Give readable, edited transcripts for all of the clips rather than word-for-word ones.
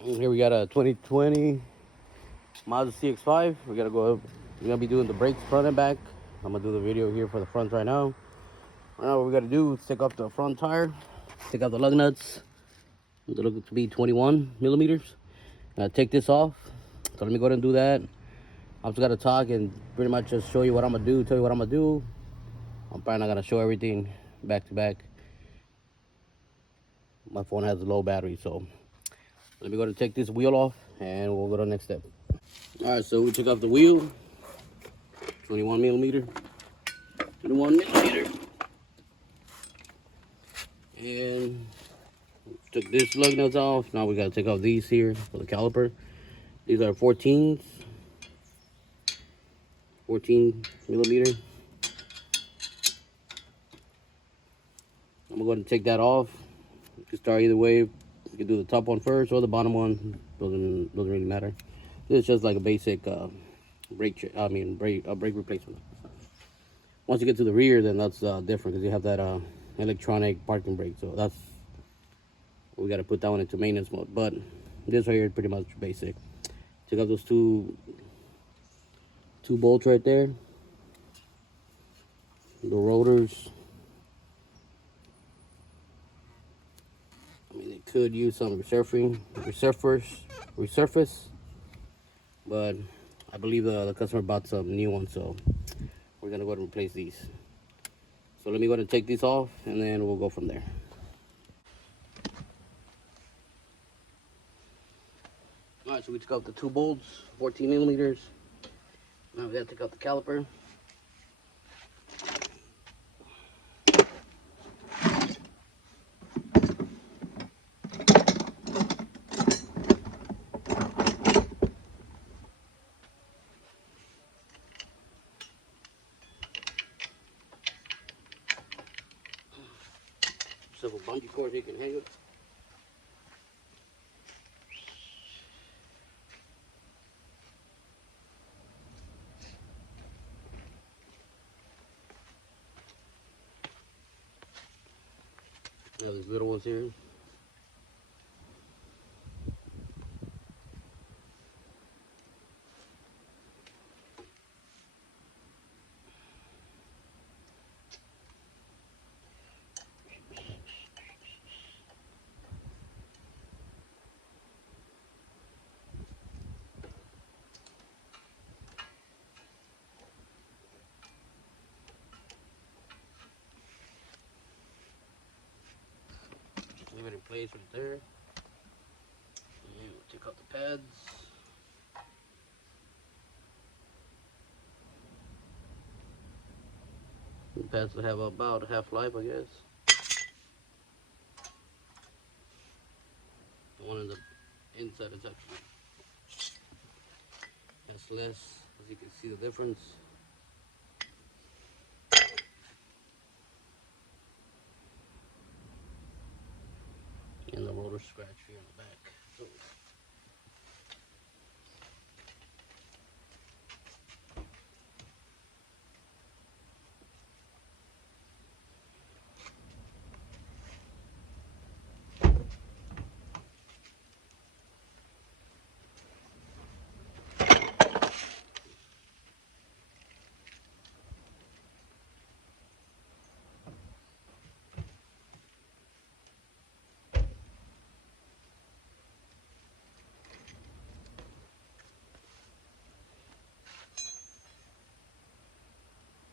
Here we got a 2020 Mazda CX5. We're gonna be doing the brakes front and back. I'm gonna do the video here for the front right now. Right now, what we gotta do is take off the front tire, take out the lug nuts. They look to be 21 millimeters. Take this off. So let me go ahead and do that. I'm just gonna talk and pretty much just show you what I'm gonna do, tell you what I'm gonna do. I'm probably not gonna show everything back to back. My phone has a low battery, so let me go ahead and take this wheel off and we'll go to the next step. All right, so we took off the wheel, 21 millimeter, 21 millimeter, and took this lug nuts off. Now we gotta take off these here for the caliper. These are 14 millimeter. I'm gonna go ahead and take that off. You can start either way. You can do the top one first or the bottom one. Doesn't really matter. This is just like a basic brake replacement. Once you get to the rear, then that's different because you have that electronic parking brake. So that's we got to put that one into maintenance mode. But this right here is pretty much basic. Take out those two bolts right there. The rotors. I mean, it could use some resurface, but I believe the customer bought some new ones, so we're gonna go ahead and replace these. So let me go ahead and take these off, and then we'll go from there. All right, so we took out the two bolts, 14 millimeters. Now we gotta take out the caliper. Several bungee cords you can hang it. Now these little ones here. Leave it in place right there. And we'll take out the pads. The pads will have about a half-life, I guess. The one on the inside is actually has less, as you can see the difference. And the rotor scratch here on the back. So,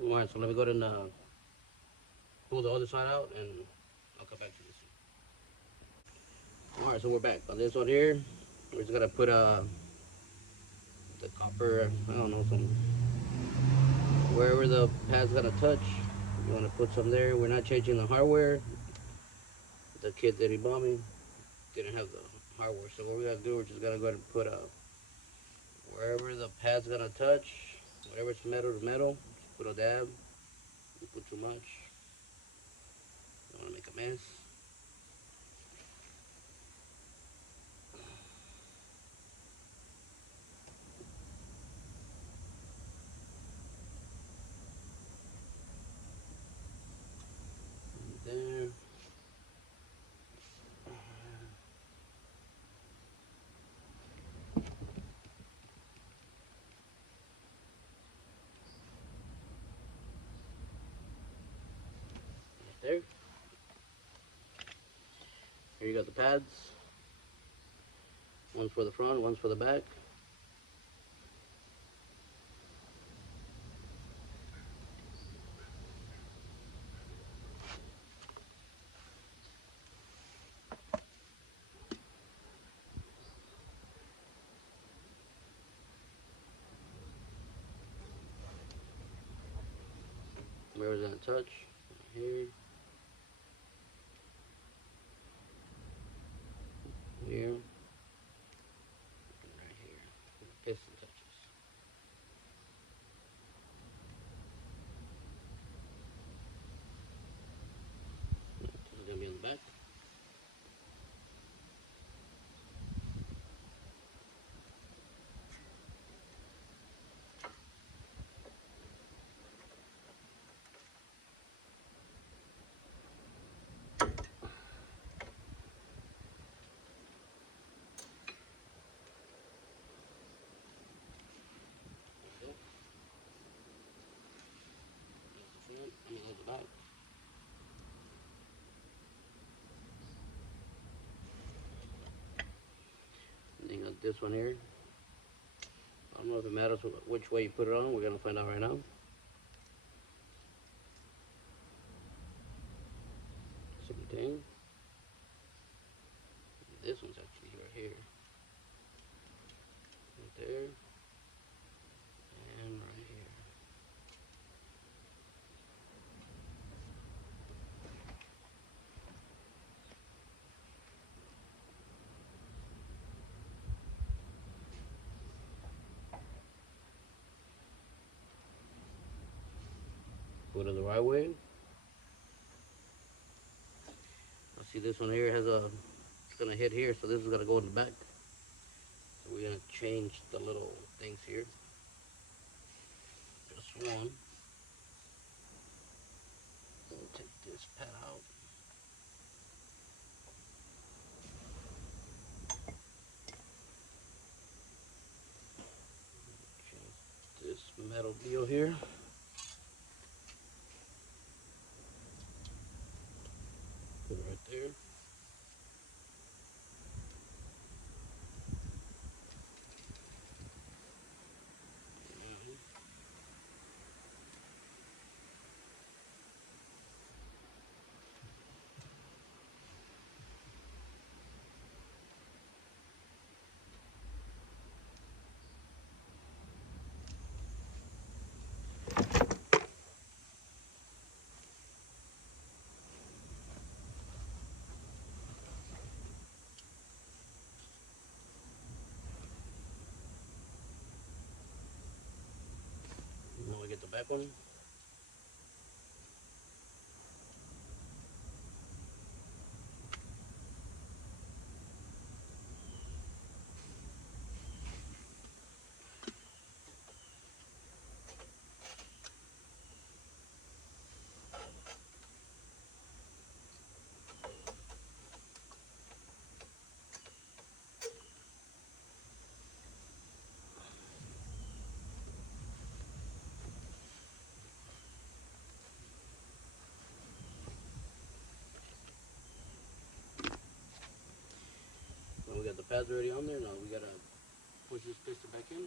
alright, so let me go ahead and pull the other side out and I'll come back to this one. Alright, so we're back on this one here. We're just gonna put the copper, I don't know, some wherever the pad's gonna touch. You wanna put some there. We're not changing the hardware. The kid that he bought me didn't have the hardware, so what we gotta do, we're just gonna go ahead and put wherever the pad's gonna touch, whatever's metal to metal, just put a dab. Don't put too much. Don't wanna make a mess. There. Here you got the pads. One's for the front, one's for the back. Mirrors and touch. Right here. Here. And right here. Piston touches. This is going to be on the back. The back. And then you got this one here. I don't know if it matters which way you put it on. We're gonna find out right now. Same thing. This one's actually right here. Right there. And right here. Put it the right way. I see this one here has a, it's gonna hit here, so this is gonna go in the back. So we're gonna change the little things here. Just one. And take this pad out. Change this metal deal here. Put it right there. Now we get the back one. Now we got the pads already on there. Now we gotta push this piston back in.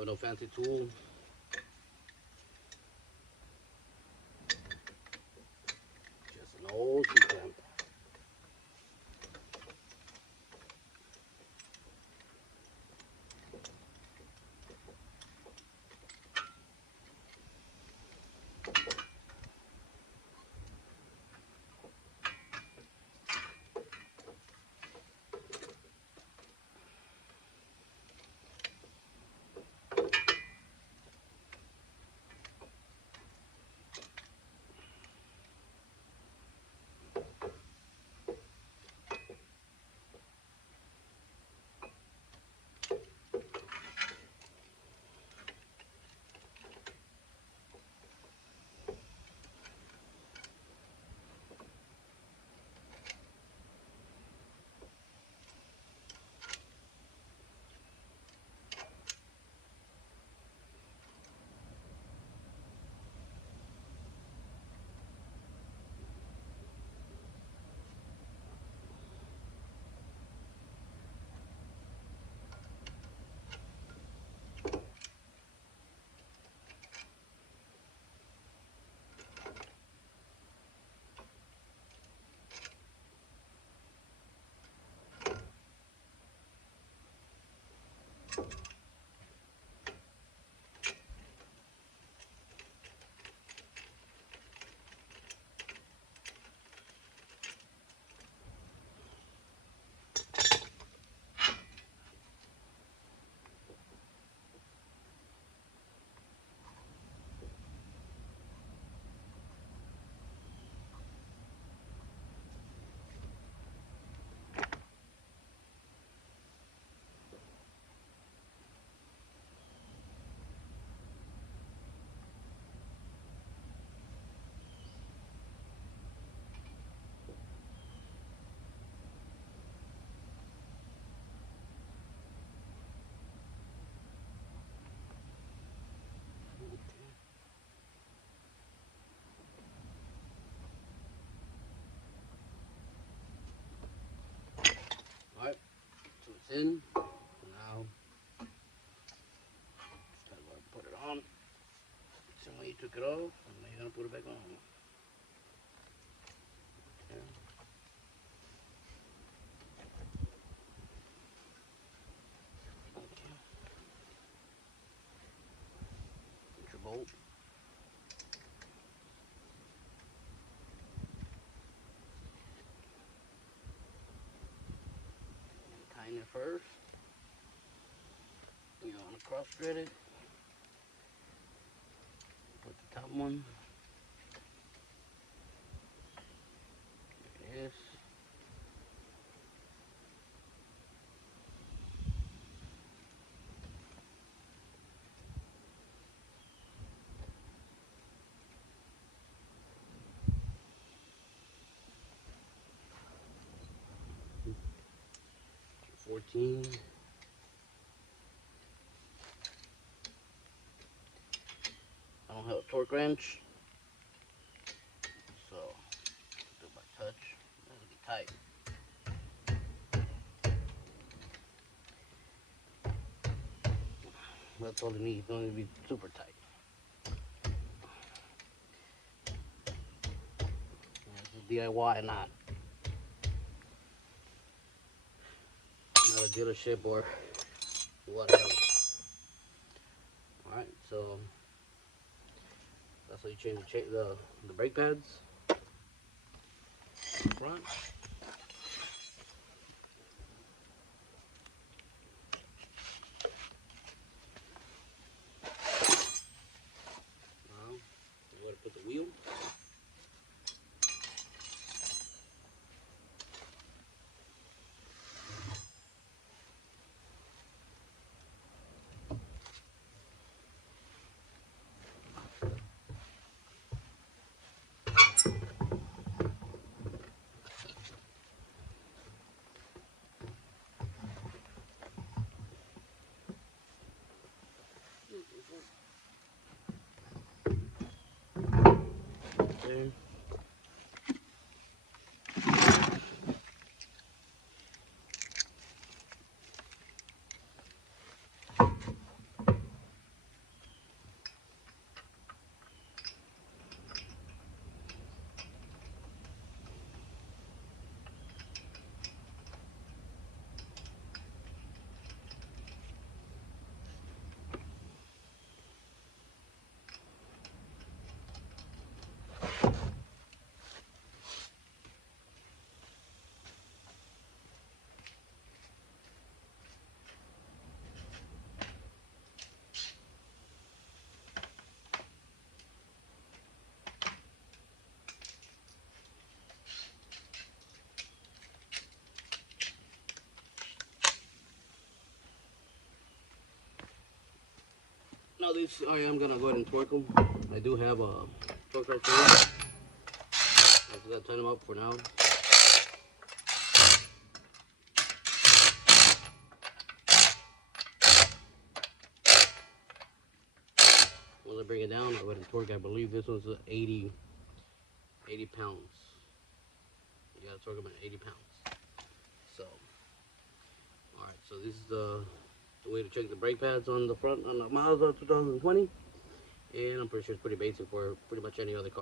have no fancy tool. Just an old C-clamp. Alright, so it's in. Now, just gotta go ahead and put it on. Same way you took it off, and now you're gonna put it back on. Okay. Okay. Put your bolt. Tighten it first. You want to cross thread it. Put the top one. There it is. $14. I don't have a torque wrench, so do it by touch. That'll be tight. That's all it needs. It don't need to be super tight. This is DIY, not a dealership or whatever. Alright, so that's how you change the brake pads. Front. Now, you gotta put the wheel. There. Now this, I am gonna go ahead and torque them. I do have a torque right there. I just gotta turn them up for now. Once I bring it down, I'll go ahead and torque. I believe this one's 80 pounds. You gotta torque them at 80 pounds. So, alright, so this is the way to check the brake pads on the front on the Mazda 2020. And I'm pretty sure it's pretty basic for pretty much any other car.